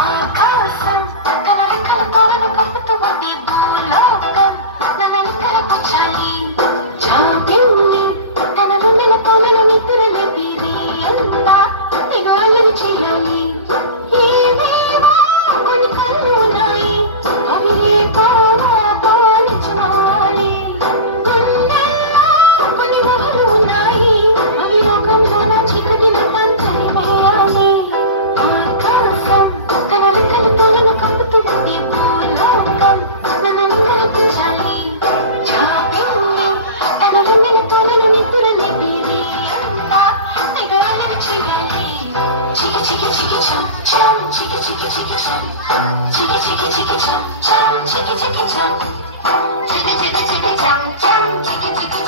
ఆకాశం తన రెక్కలతో నన్ను కప్పుతూ ఉంది భూలోకం నన్ను నిక్కరపుచ్చాలి చాపింది తన నమ్మెలతో నన్ను నిద్రలేపి అంతా నిగోళ్ళని చేయాలి ఏవేవో కొన్ని కళ్ళు ఉన్నాయి అవి ఏ కావా పాలించాలి గుండెల్లో కొన్ని ఊహలు ఉన్నాయి అవి లోకంలో నా చీకటిని పంచవేయాలి ఆకాశం తన రెక్కలతో నన్ను కప్పుతూ ఉంది భూలోకం నన్ను నిక్కరపుచ్చాలి చాపింది తన నమ్మెలతో నన్ను నిద్రలేపి అంతా నిగోళ్ళని చేయాలి చికి చికి చికి చం చం చికి చికి చికి చం చికి చికి చికి చం చం చికి చికి చం చికి చికి చికి చం చం చికి చికి